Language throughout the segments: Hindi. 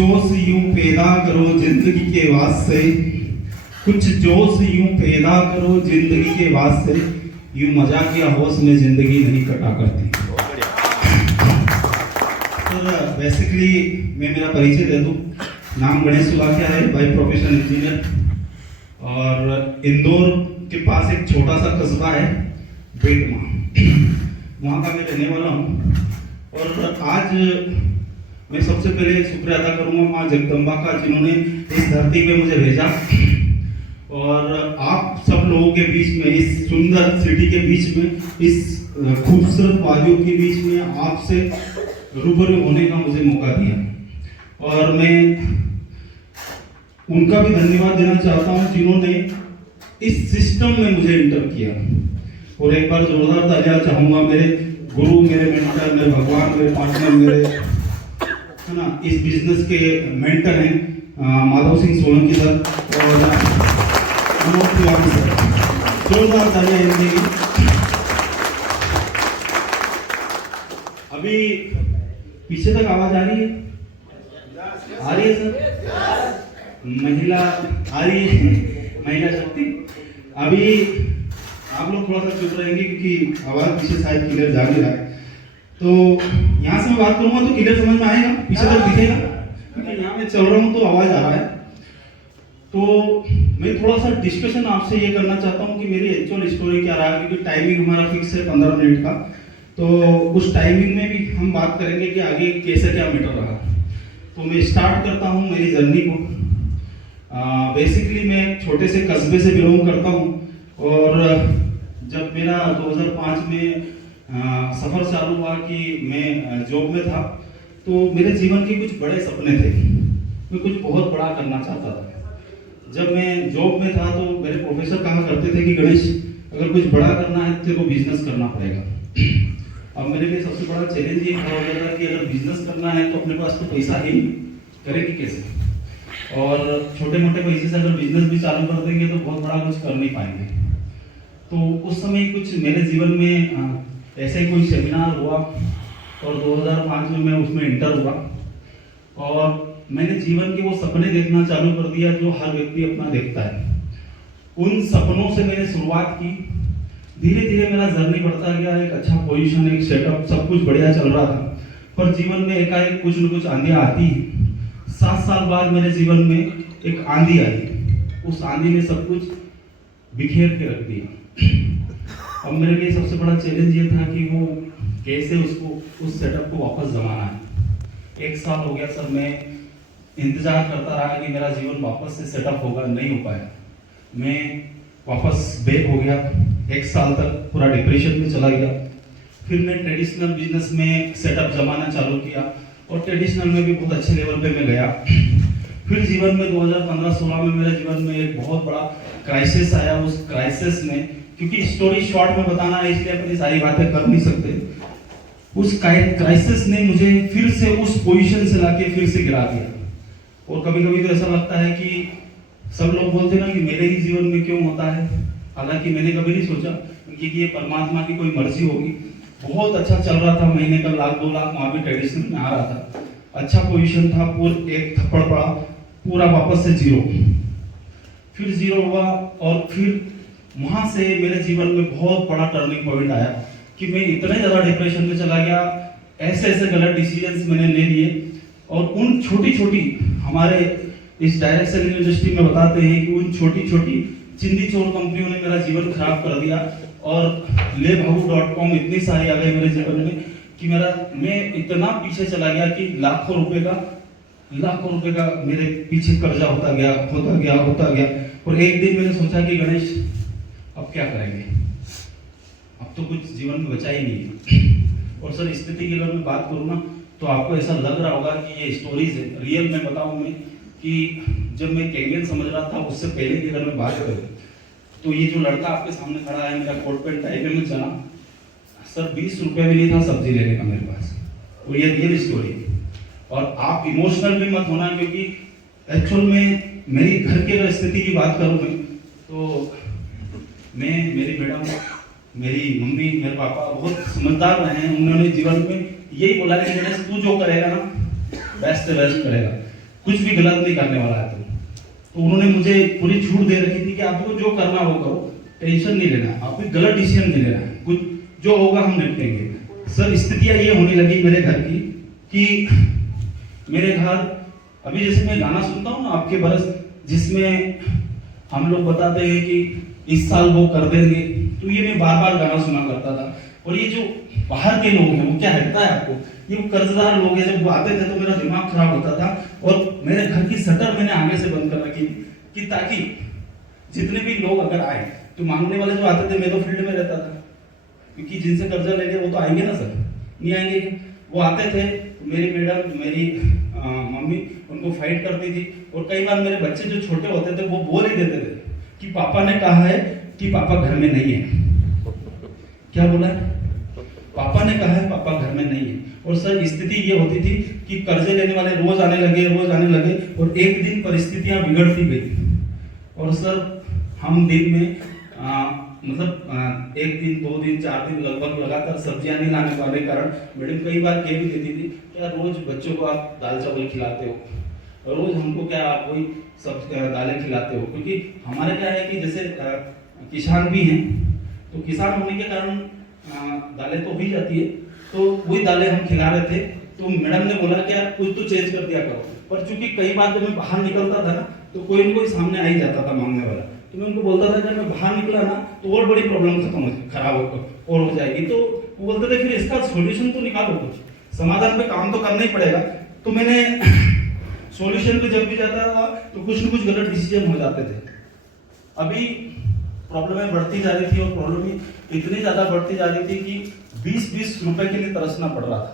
जोश यूं पैदा करो जिंदगी के वास्ते, कुछ जोश यूं पैदा करो जिंदगी के वास्ते, यूं मजाकिया होश में जिंदगी नहीं कटा करती। सर बेसिकली मैं मेरा परिचय दे दूं। नाम गणेश सुलाखिया है, बाय प्रोफेशन इंजीनियर, और इंदौर के पास एक छोटा सा कस्बा है बेटमा, वहाँ का मैं रहने वाला हूँ। और आज मैं सबसे पहले शुक्रिया अदा करूँगा माँ जगदम्बा का, जिन्होंने इस धरती पे मुझे भेजा और आप सब लोगों के बीच में, इस सुंदर सिटी के बीच में, इस खूबसूरत वादियों के बीच में आपसे रूबरू होने का मुझे मौका दिया। और मैं उनका भी धन्यवाद देना चाहता हूँ जिन्होंने इस सिस्टम में मुझे इंटर किया। और एक बार जोरदार तालियां चाहूंगा मेरे गुरु, मेरे मेंटर, मेरे भगवान, मेरे पार्टनर, मेरे है ना इस बिजनेस के मेंटर हैं माधव सिंह सोलंकी सर और अनोख तिवारी सर। जोरदार तालियां इनके लिए। अभी पीछे तक आवाज आ रही है? आ रही है सर? महिला आ रही है, महिला शक्ति। अभी आप लोग थोड़ा सा चुप रहेंगे क्योंकि आवाज पीछे शायद क्लियर जा नहीं रहा है। तो यहाँ से मैं बात करूंगा तो क्लियर समझ में आएगा, पीछे तक दिखेगा, क्योंकि यहाँ मैं चल रहा हूँ तो आवाज आ रहा है। तो मैं थोड़ा सा डिस्कशन आपसे ये करना चाहता हूँ कि मेरी एक्चुअल स्टोरी क्या रहा, क्योंकि टाइमिंग हमारा फिक्स है 15 मिनट का। तो उस टाइमिंग में भी हम बात करेंगे कि आगे कैसे क्या मैटर रहा। तो मैं स्टार्ट करता हूँ मेरी जर्नी को। बेसिकली मैं छोटे से कस्बे से बिलोंग करता हूँ और जब मेरा 2005 में सफ़र चालू हुआ कि मैं जॉब में था, तो मेरे जीवन के कुछ बड़े सपने थे। मैं कुछ बहुत बड़ा करना चाहता था। जब मैं जॉब में था तो मेरे प्रोफेसर कहा करते थे कि गणेश, अगर कुछ बड़ा करना है तो बिजनेस करना पड़ेगा। अब मेरे लिए सबसे बड़ा चैलेंज ये खड़ा हो गया था कि अगर बिजनेस करना है तो अपने पास तो पैसा ही नहीं, करेंगे कैसे? और छोटे मोटे पैसे से अगर बिजनेस भी चालू कर देंगे तो बहुत बड़ा कुछ कर नहीं पाएंगे। तो उस समय कुछ मेरे जीवन में ऐसे कोई सेमिनार हुआ और 2005 में मैं उसमें इंटर हुआ और मैंने जीवन के वो सपने देखना चालू कर दिया जो हर व्यक्ति अपना देखता है। उन सपनों से मैंने शुरुआत की। धीरे धीरे मेरा जर्नी बढ़ता गया, एक अच्छा पोजीशन, एक सेटअप, सब कुछ बढ़िया चल रहा था। पर जीवन में एकाएक कुछ न कुछ आंधियां आती है। 7 साल बाद मेरे जीवन में एक आंधी आई। उस आंधी ने सब कुछ बिखेर के रख दिया। अब मेरे लिए सबसे बड़ा चैलेंज ये था कि वो कैसे उसको, उस सेटअप को वापस जमाना है। 1 साल हो गया सर, मैं इंतजार करता रहा कि मेरा जीवन वापस से सेटअप होगा, नहीं हो पाया। मैं वापस बैक हो गया। 1 साल तक पूरा डिप्रेशन में चला गया। फिर मैं ट्रेडिशनल बिजनेस में सेटअप जमाना चालू किया और ट्रेडिशनल में भी बहुत अच्छे लेवल पे मैं गया। फिर जीवन में 2015-16 में मेरे जीवन में एक बहुत बड़ा क्राइसिस आया। उस क्राइसिस ने, क्योंकि स्टोरी शॉर्ट में बताना है इसलिए अपनी सारी बातें कर नहीं सकते, उस क्राइसिस ने मुझे फिर से उस पोजीशन से लाके फिर से गिरा दिया। और कभी कभी तो ऐसा लगता है कि सब लोग बोलते ना कि मेरे ही जीवन में क्यों होता है, हालांकि मैंने कभी नहीं सोचा कि ये परमात्मा की कोई मर्जी होगी। बहुत अच्छा चल रहा था, महीने का 1 लाख 2 लाख वहाँ भी ट्रेडिशनल में आ रहा था, अच्छा पोजीशन था। पूरा एक थप्पड़ पड़ा, पूरा वापस से जीरो, फिर जीरो हुआ। और फिर वहां से मेरे जीवन में बहुत बड़ा टर्निंग पॉइंट आया कि मैं इतने ज्यादा डिप्रेशन में चला गया। ऐसे ऐसे गलत डिसीजंस मैंने ले लिए और उन छोटी छोटी, हमारे इस डायरेक्ट सेलिंग इंडस्ट्री में बताते हैं कि उन छोटी छोटी चिंदी चोर कंपनियों ने मेरा जीवन खराब कर दिया। और लेभाऊ.com इतनी सारी आ गई मेरे जीवन में कि मैं इतना पीछे चला गया कि लाखों रुपए का मेरे पीछे कर्जा होता गया। और एक दिन मैंने सोचा कि गणेश अब क्या करेंगे, अब तो कुछ जीवन में बचा ही नहीं। और सर स्थिति की अगर मैं बात करूँ ना तो आपको ऐसा लग रहा होगा कि ये स्टोरीज है, रियल में बताऊं मैं कि जब मैं कैरियर समझ रहा था उससे पहले की अगर मैं बात करूं तो ये जो लड़का आपके सामने खड़ा है, मेरा कोट पैंट टाई में चला सर, 20 रुपए भी नहीं था सब्जी लेने का मेरे पास। तो ये रियल स्टोरी है। और आप इमोशनल भी मत होना, क्योंकि एक्चुअल में मेरी घर की अगर स्थिति की बात करूं मैं तो मेरी मैडम, मेरी मम्मी, मेरे पापा बहुत समझदार रहे हैं। उन्होंने जीवन में यही बोला कि गणेश तू जो करेगा ना बेस्ट से बेस्ट करेगा। कुछ भी गलत नहीं करने वाला है तो उन्होंने मुझे पूरी छूट दे रखी थी कि आपको जो करना हो करो, टेंशन नहीं लेना, आपको गलत डिसीजन नहीं लेना, कुछ जो होगा हम निपटेंगे। सर स्थितियां ये होने लगी मेरे घर की कि मेरे घर अभी जैसे मैं गाना सुनता हूँ ना आपके बरस, जिसमें हम लोग बताते हैं कि इस साल वो कर देंगे, तो ये मैं बार बार गाना सुना करता था। और ये जो बाहर के लोग हैं वो क्या लगता है आपको, ये वो कर्जदार लोग हैं, जब वो आते थे तो मेरा दिमाग खराब होता था। और मेरे घर की शटर मैंने आगे से बंद कर रखी कि ताकि जितने भी लोग अगर आए तो मांगने वाले जो आते थे, मैं तो फील्ड में रहता था, क्योंकि जिनसे कर्जा ले लिया वो तो आएंगे ना सर, नहीं आएंगे। वो आते थे, मेरी मैडम, मेरी मम्मी उनको फाइट करती थी। और कई बार मेरे बच्चे जो छोटे होते थे वो बोल ही देते थे कि पापा ने कहा है कि पापा घर में नहीं है। क्या बोला है? पापा ने कहा है पापा घर में नहीं है। और सर स्थिति ये होती थी कि कर्जे लेने वाले रोज आने लगे और एक दिन परिस्थितियां बिगड़ती गई। और सर हम दिन में एक दिन, 2 दिन, 4 दिन लगभग लगातार सब्जियां नहीं लाने वाले कारण मैडम कई बार कह भी देती थी, क्या रोज बच्चों को आप दाल चावल खिलाते हो, रोज हमको क्या आप कोई सब दालें खिलाते हो। क्योंकि हमारे क्या है कि जैसे किसान भी हैं, तो किसान होने के कारण दालें तो हो ही जाती है, तो वही दालें हम खिला रहे थे। तो मैडम ने बोला कि यार कुछ तो चेंज कर दिया करो। पर चूंकि कई बार जब मैं बाहर निकलता था ना, तो कोई न कोई सामने आ ही जाता था मांगने वाला, तो मैं उनको बोलता था जब मैं बाहर निकला ना तो और बड़ी प्रॉब्लम खराब और हो जाएगी। तो वो बोलते थे फिर इसका सॉल्यूशन तो निकालो, कुछ समाधान पे काम तो करना ही पड़ेगा। तो मैंने सॉल्यूशन पे जब भी जाता था तो कुछ न कुछ गलत डिसीजन हो जाते थे। अभी प्रॉब्लमें बढ़ती जा रही थी और प्रॉब्लम इतनी ज्यादा बढ़ती जा रही थी कि 20-20 रुपए के लिए तरसना पड़ रहा था।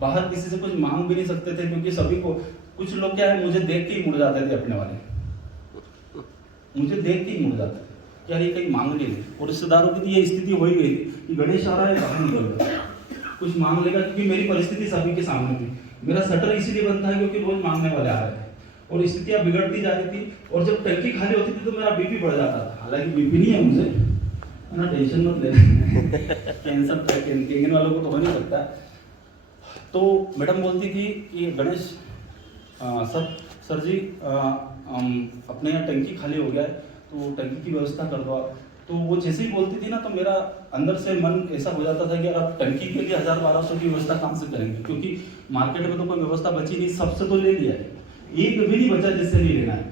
बाहर किसी से कुछ मांग भी नहीं सकते थे, क्योंकि सभी को, कुछ लोग क्या है मुझे देख के ही मुड़ जाते थे, अपने वाले मुझे देख के ही मुड़ जाते थे, क्या ये कहीं मांग नहीं ले। और रिश्तेदारों की ये स्थिति हो ही गई थी कि गणेश आ रहा है बाहर निकल गया, कुछ मांग लेगा, क्योंकि मेरी परिस्थिति सभी के सामने थी। मेरा शटर इसीलिए बंद था क्योंकि रोज मांगने वाले आ रहे थे और स्थितियां बिगड़ती जा रही थी। और जब टंकी खाली होती थी तो मेरा बीपी बढ़ जाता था। हालांकि बीपी नहीं है मुझे, ना टेंशन मत ले कैंसर वालों को तो हो नहीं सकता। तो मैडम बोलती थी कि गणेश सर जी अपने यहाँ टंकी खाली हो गया है तो टंकी की व्यवस्था कर दो आप। तो वो जैसे ही बोलती थी ना तो मेरा अंदर से मन ऐसा हो जाता था कि यार आप टंकी के लिए 1000-1200 की व्यवस्था कहाँ से करेंगे, क्योंकि मार्केट में तो कोई व्यवस्था बची नहीं, सबसे तो ले लिया है, एक भी नहीं बचा जिससे नहीं लेना है,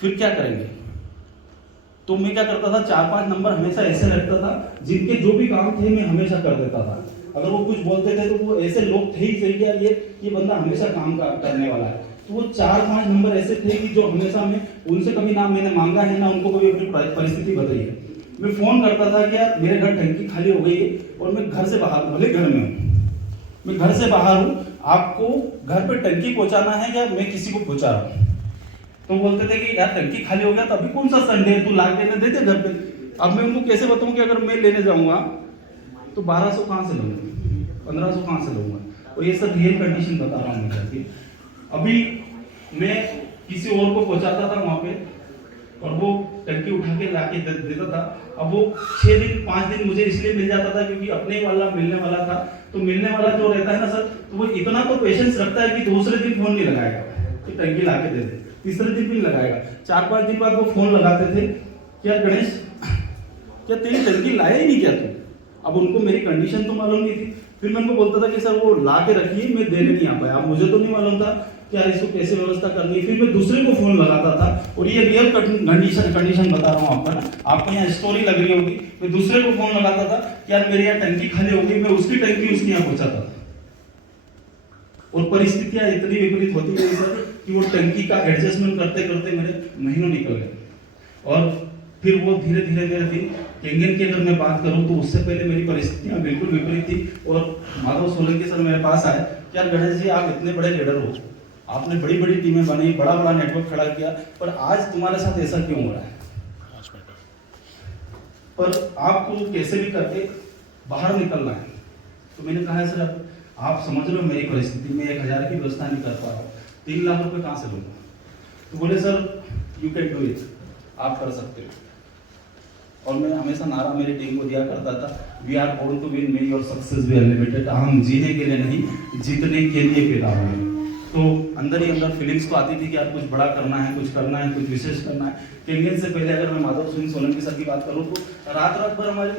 फिर क्या करेंगे। तो मैं क्या करता था, 4-5 नंबर हमेशा ऐसे रखता था जिनके जो भी काम थे मैं हमेशा कर देता था। अगर वो कुछ बोलते थे तो वो ऐसे लोग थे ही सही, यार ये बंदा हमेशा काम करने वाला है। तो वो 4-5 नंबर ऐसे थे कि जो हमेशा मैं उनसे कभी ना मैंने मांगा है ना उनको कभी अपनी परिस्थिति बताई है। मैं फोन करता था कि यार मेरे घर टंकी खाली हो गई है और मैं घर से बाहर, भले घर में हूँ, मैं घर से बाहर हूँ, आपको घर पे टंकी पहुंचाना है या मैं किसी को पहुंचा रहा हूँ। तो बोलते थे कि यार टंकी खाली हो गया तो अभी कौन सा संडे है, तू ला के दे दे घर पे। अब मैं उनको कैसे बताऊं कि अगर मैं लेने जाऊंगा तो 1200 कहाँ से लूंगा, 1500 कहाँ से लूंगा। और ये सब रियल कंडीशन बता रहा हूँ मैं। अभी मैं किसी और को पहुंचाता था वहां पे और वो टंकी उठा के लाके देता था। अब वो 6 दिन 5 दिन मुझे इसलिए मिल जाता था क्योंकि अपने वाला मिलने वाला था। तो मिलने वाला जो रहता है ना सर, तो वो इतना तो पेशेंस रखता है कि दूसरे दिन फोन नहीं लगाएगा कि टंकी लाके दे दे, तीसरे दिन भी लगाएगा। 4-5 दिन बाद वो फोन लगाते थे, क्या गणेश क्या तेरी टंकी लाया ही नहीं क्या तू। अब उनको मेरी कंडीशन तो मालूम नहीं थी। फिर मैं उनको बोलता था कि सर वो ला के रखिए, मैं देने नहीं आ पाया। अब मुझे तो नहीं मालूम था क्या इसको कैसे व्यवस्था करनी है। फिर मैं दूसरे को फोन लगाता था और ये रियल कंडीशन बता रहा हूँ आपको यहाँ स्टोरी लग रही होगी। मैं दूसरे को फोन लगाता था कि यार मेरी यहाँ टंकी खाली हो गई, मैं उसकी टंकी उसके यहाँ पहुंचाता था। और परिस्थितियां इतनी विपरीत होती गई सर कि वो टंकी का एडजस्टमेंट करते करते मेरे महीनों निकल गए। और फिर वो धीरे धीरे मेरे दिन केंगन की अगर मैं बात करूं तो उससे पहले मेरी परिस्थितियां बिल्कुल विपरीत थी। और माधव सोलंकी सर मेरे पास आए, यार गणेश जी आप इतने बड़े लीडर हो, आपने बड़ी बड़ी टीमें बनाई, बड़ा बड़ा नेटवर्क खड़ा किया, पर आज तुम्हारे साथ ऐसा क्यों हो रहा है, पर आपको कैसे भी करके बाहर निकलना है। तो मैंने कहा है सर आप समझ लो मेरी परिस्थिति में 1000 की व्यवस्था नहीं कर पा रहा हूँ, 3 लाख रुपए कहाँ से लूंगा। तो बोले sir you can do it, आप कर सकते हो। और मैं हमेशा नारा मेरी टीम को दिया करता था, we are born to win, may your success be unlimited. हम जीने के लिए नहीं जीतने के लिए पैदा हुए। तो अंदर ही अंदर फीलिंग्स तो आती थी कि यार कुछ बड़ा करना है, कुछ करना है, कुछ विशेष करना है। कैंगेन से पहले अगर मैं माधव सिंह सोलंकी सर की बात करूँ तो रात रात भर हमारी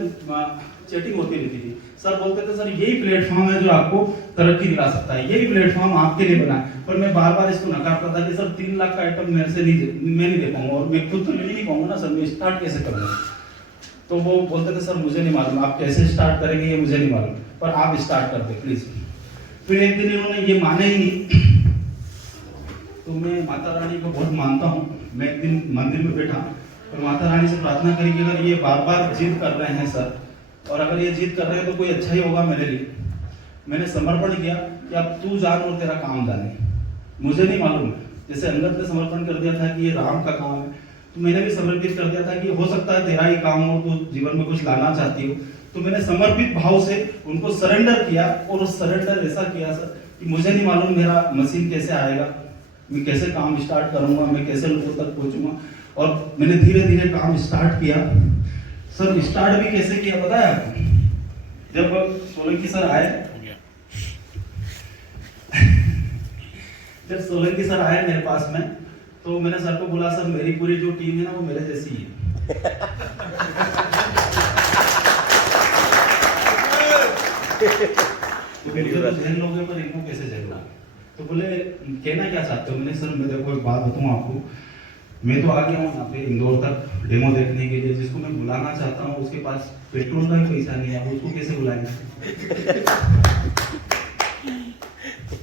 चैटिंग होती रहती थी। सर बोलते थे सर यही प्लेटफॉर्म है जो आपको तरक्की दिला सकता है, यही प्लेटफॉर्म आपके लिए बना है। पर मैं बार बार इसको नकारता था कि सर 3 लाख का आइटम मेरे से मैं नहीं दे पाऊंगा, और मैं खुद तो ले नहीं पाऊंगा ना सर, मैं स्टार्ट कैसे करूँगा। तो वो बोलते थे सर मुझे नहीं मालूम आप कैसे स्टार्ट करेंगे, ये मुझे नहीं मालूम, पर आप स्टार्ट कर दे प्लीज। फिर एक दिन इन्होंने ये माने ही नहीं, तो मैं माता रानी को बहुत मानता हूँ। मैं एक दिन मंदिर में बैठा और माता रानी से प्रार्थना करी कि अगर ये बार बार जिद कर रहे हैं सर, और अगर ये जिद कर रहे हैं तो कोई अच्छा ही होगा मेरे लिए। मैंने समर्पण किया कि अब तू जान और तेरा काम जाने, मुझे नहीं मालूम। जैसे अंगद ने समर्पण कर दिया था कि ये राम का काम है, तो मैंने भी समर्पित कर दिया था कि हो सकता है तेरा ही काम हो, तो जीवन में कुछ लाना चाहती हो। तो मैंने समर्पित भाव से उनको सरेंडर किया, और सरेंडर ऐसा किया सर कि मुझे नहीं मालूम मेरा मशीन कैसे आएगा, मैं कैसे काम स्टार्ट करूंगा, मैं कैसे लोगों तक पहुंचूंगा। और मैंने धीरे धीरे काम स्टार्ट किया। सर स्टार्ट भी कैसे किया पता है आपको? जब सोलंकी सर आए, जब सोलंकी सर आए मेरे पास में, तो मैंने सर को बोला सर मेरी पूरी जो टीम है ना वो मेरे जैसी है। तो झेल लोगे पर इनको कैसे झेलना। तो बोले कहना क्या चाहते हो? मैंने सर मैं देखो एक बात बताऊं आपको, मैं तो आ गया हूँ यहाँ पे इंदौर तक डेमो देखने के लिए। जिसको मैं बुलाना चाहता हूँ उसके पास पेट्रोल का भी पैसा नहीं है, उसको कैसे बुलाएंगे?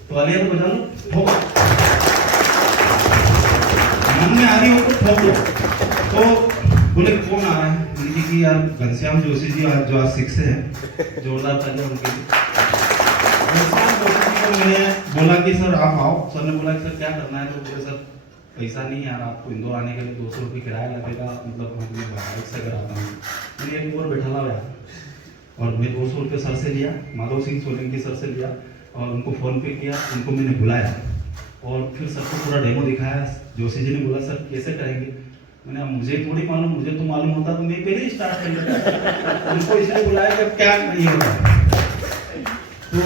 तो आलिया तो बजा लो, मन में आ रही हो तो ठोक दो। तो बोले कौन आ रहा है? उनकी कि यार घनश्याम जोशी जी जो आज 6 से है, जोरदार तालियां उनके लिए। घनश्याम जोशी जी को मैंने बोला कि सर आप आओ। सर ने बोला कि सर क्या करना है? तो बोले सर पैसा नहीं है यार, आपको इंदौर आने के लिए 200 रुपये किराया लगेगा, मतलब मैं बाइक से अगर आता हूँ। मैंने एक और बैठा हुआ यार, और मैं 200 रुपये सर से लिया, माधव सिंह सोलंकी सर से लिया, और उनको फ़ोन पे किया, उनको मैंने बुलाया और फिर सबको पूरा डेमो दिखाया। जोशी जी ने बोला सर कैसे करेंगे? मैंने मुझे थोड़ी मालूम, मुझे तो मालूम होता तो मैं पहले ही स्टार्ट कर लेता। उनको इसलिए बुलाया कि क्या नहीं होगा। तो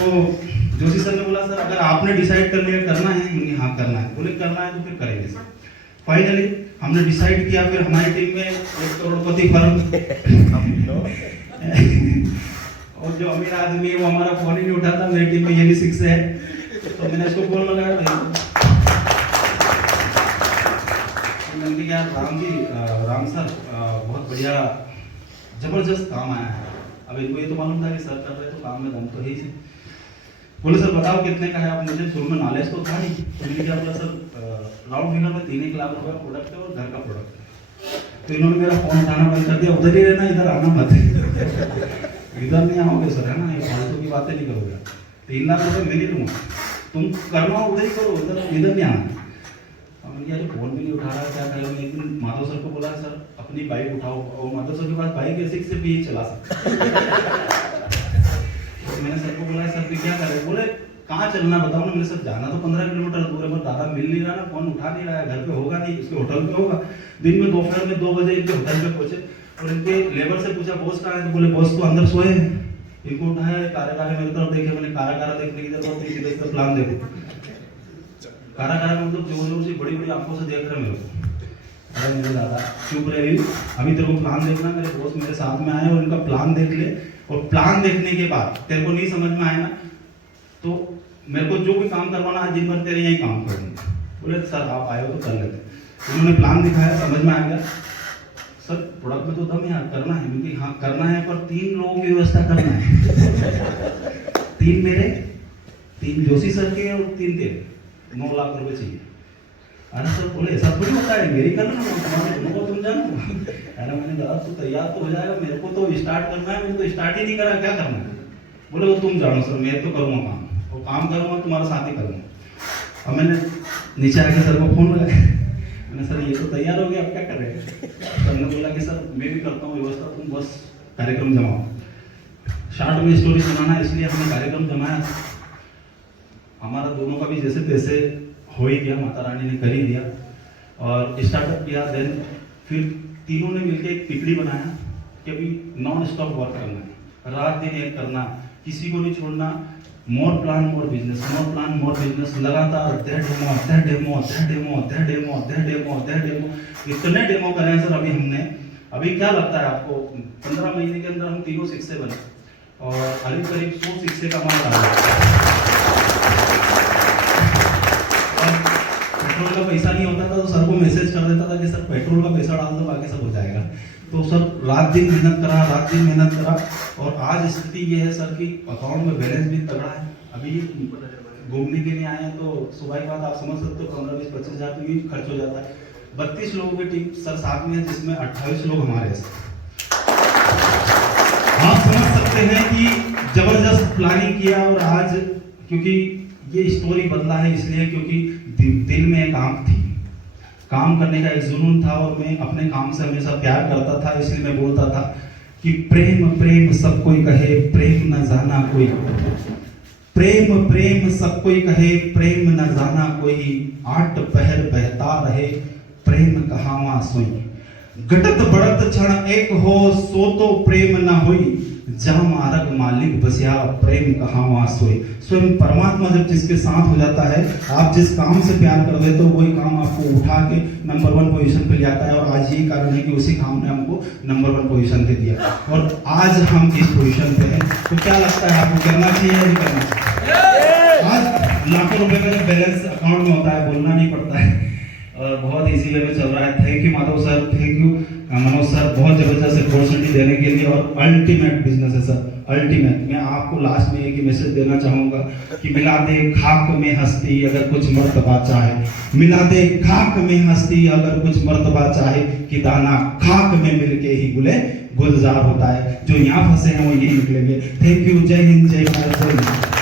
जोशी सर ने बोला सर अगर आपने डिसाइड कर लिया करना है, मैंने हाँ करना है। बोले करना है तो फिर करेंगे सर। फाइनली हमने डिसाइड किया। फिर हमारी टीम में 1 करोड़पति फर्म और जो अमीर आदमी है वो हमारा फोन ही नहीं उठाता। मेरी टीम में ये भी 6 है, तो मैंने इसको फोन लगाया भाई, मैंने कहा राम जी, राम सर बहुत बढ़िया जबरदस्त काम आया है। अब इनको ये तो मालूम था कि सर कर रहे तो काम में दम तो है ही। बोले सर बताओ कितने का है? आप मुझे शुरू में नॉलेज तो था नहीं, तो मैंने क्या बोला सर राउंड फिगर में 3 लाख रुपए प्रोडक्ट है और घर का प्रोडक्ट है। तो इन्होंने मेरा फोन उठाना बंद कर दिया, उधर ही रहना, इधर आना मत, इधर नहीं आओगे सर, है ना, ये फालतू की बातें नहीं करोगे। 3 लाख रुपए मैं नहीं लूंगा, तुम करना उधर ही करो, इधर नहीं आना। यार फोन भी नहीं उठा रहा, क्या करेंगे? एक दिन माधव सर को बोला सर अपनी बाइक उठाओ, और माधव सर के पास बाइक है, 6 से भी चला सकता। तो मैंने सर को बोला सर भी क्या करें? बोले कहाँ चलना बताओ ना। मैंने सर जाना तो 15 किलोमीटर दूर है, पर दादा मिल नहीं रहा ना, फोन उठा नहीं रहा है, घर पे होगा नहीं, उसके होटल पे होगा। दिन में दोपहर में 2 बजे इनके होटल पे पहुंचे और इनके लेबर से पूछा बॉस कहाँ है? तो बोले बॉस तो अंदर सोए हैं। इनको उठाया, कारा मेरी तरफ देखे, मैंने कारा देखने की जरूरत नहीं, सीधे प्लान देखो। कारा मतलब जोर से बड़ी बड़ी आंखों से देख रहे मेरे को। अरे मेरे दादा चुप रहे, अभी तेरे को प्लान देखना। मेरे दोस्त मेरे साथ में आए और इनका प्लान देख ले, और प्लान देखने के बाद तेरे को नहीं समझ में आए ना तो मेरे को जो भी काम करवाना आज दिन भर तेरे यही काम करूँगा। बोले सर आप आए हो तो कर लेते। उन्होंने प्लान दिखाया, समझ में आ गया। सर प्रोडक्ट में तो दम है, करना है। मुझे हाँ करना है, पर 3 लोगों की व्यवस्था करना है। 3 मेरे, 3 जोशी सर के और 3 तेरे, 9 लाख रुपए चाहिए। अरे सर बोले ऐसा थोड़ी होता है, मेरी करना, तुम्हारे दोनों को तुम जानो। अरे मैंने कहा तो तैयार तो हो जाएगा, मेरे को तो स्टार्ट करना है, मैंने तो स्टार्ट ही नहीं करा, क्या करना है? बोले वो तुम जानो सर, मैं तो करूँगा काम, और काम करूँगा तुम्हारा साथ ही करूँगा। अब मैंने नीचे आके सर को फोन लगाया, मैंने सर ये तो तैयार हो गया, आप क्या कर रहे हैं? सर ने बोला कि सर मैं भी करता हूँ व्यवस्था, तुम बस कार्यक्रम जमाओ। शार्ट में स्टोरी सुनाना, इसलिए हमने कार्यक्रम जमाया। हमारा दोनों का भी जैसे तैसे हो ही गया, माता रानी ने कर ही दिया और स्टार्टअप किया। देन फिर तीनों ने मिलकर एक पिकड़ी बनाया कि अभी नॉन स्टॉप वर्क करना है, रात दिन एक करना, किसी को नहीं छोड़ना। मोर प्लान मोर बिजनेस, मोर प्लान मोर बिजनेस, लगातार दे डेमो इतने डेमो करे हैं सर। अभी हमने, अभी क्या लगता है आपको 15 महीने के अंदर हम 3 शिक्षे बने और करीब 100 शिक्षे का माल रहा है। पेट्रोल का पैसा नहीं होता था तो सर को मैसेज कर देता था कि सर पेट्रोल का पैसा डाल दो, बाकी सब हो जाएगा। तो सर रात दिन मेहनत करा और आज स्थिति ये है सर कि अकाउंट में बैलेंस भी तगड़ा है। अभी घूमने के लिए आए हैं तो सुबह की बात आप समझ सकते हो, 15-20-25 हज़ार तो भी खर्च हो जाता है। 32 लोगों की टीम सर साथ में है, जिसमें 28 लोग हमारे हैं। आप समझ सकते हैं कि जबरदस्त प्लानिंग किया। और आज क्योंकि ये स्टोरी बदला है इसलिए क्योंकि दिल में एक आंख थी, काम करने का एक जुनून था और मैं अपने काम से हमेशा प्यार करता था। इसलिए मैं बोलता था कि प्रेम प्रेम सब कोई कहे, प्रेम न जाना कोई, प्रेम प्रेम सब कोई कहे, प्रेम न जाना कोई, 8 पहर बहता रहे, प्रेम कहावा सोई, घटत बढ़त क्षण एक हो, सो तो प्रेम न होई, जहाँ मारग मालिक बसिया, प्रेम कहावा सोई। स्वयं परमात्मा जब जिसके साथ हो जाता है, आप जिस काम से प्यार कर देते हो वही काम आपको उठा के नंबर 1 पोजीशन पे ले आता है। और आज यही कारण है कि उसी काम ने हमको नंबर 1 पोजीशन पे दिया और आज हम इस पोजीशन पे हैं। तो क्या लगता है आपको करना चाहिए या नहीं करना चाहिए? आज लाखों रुपए का जब बैलेंस अकाउंट में होता है, बोलना नहीं पड़ता है और बहुत इजी वे में चल रहा है। Thank you Madhav sir, thank you Manoj sir, बहुत जबरदस्त अपॉर्चुनिटी देने के लिए। और अल्टीमेट बिजनेस है सर, अल्टीमेट। मैं आपको लास्ट में एक ही मैसेज देना चाहूंगा कि मिला दे खाक में हस्ती अगर कुछ मर्तबा चाहे, मिला दे खाक में हस्ती अगर कुछ मर्तबा चाहे, कि दाना खाक में मिलके ही गुलजार होता है। जो यहाँ फंसे हैं वो यही निकलेंगे। थैंक यू, जय हिंद, जय भारत, जय हिंद।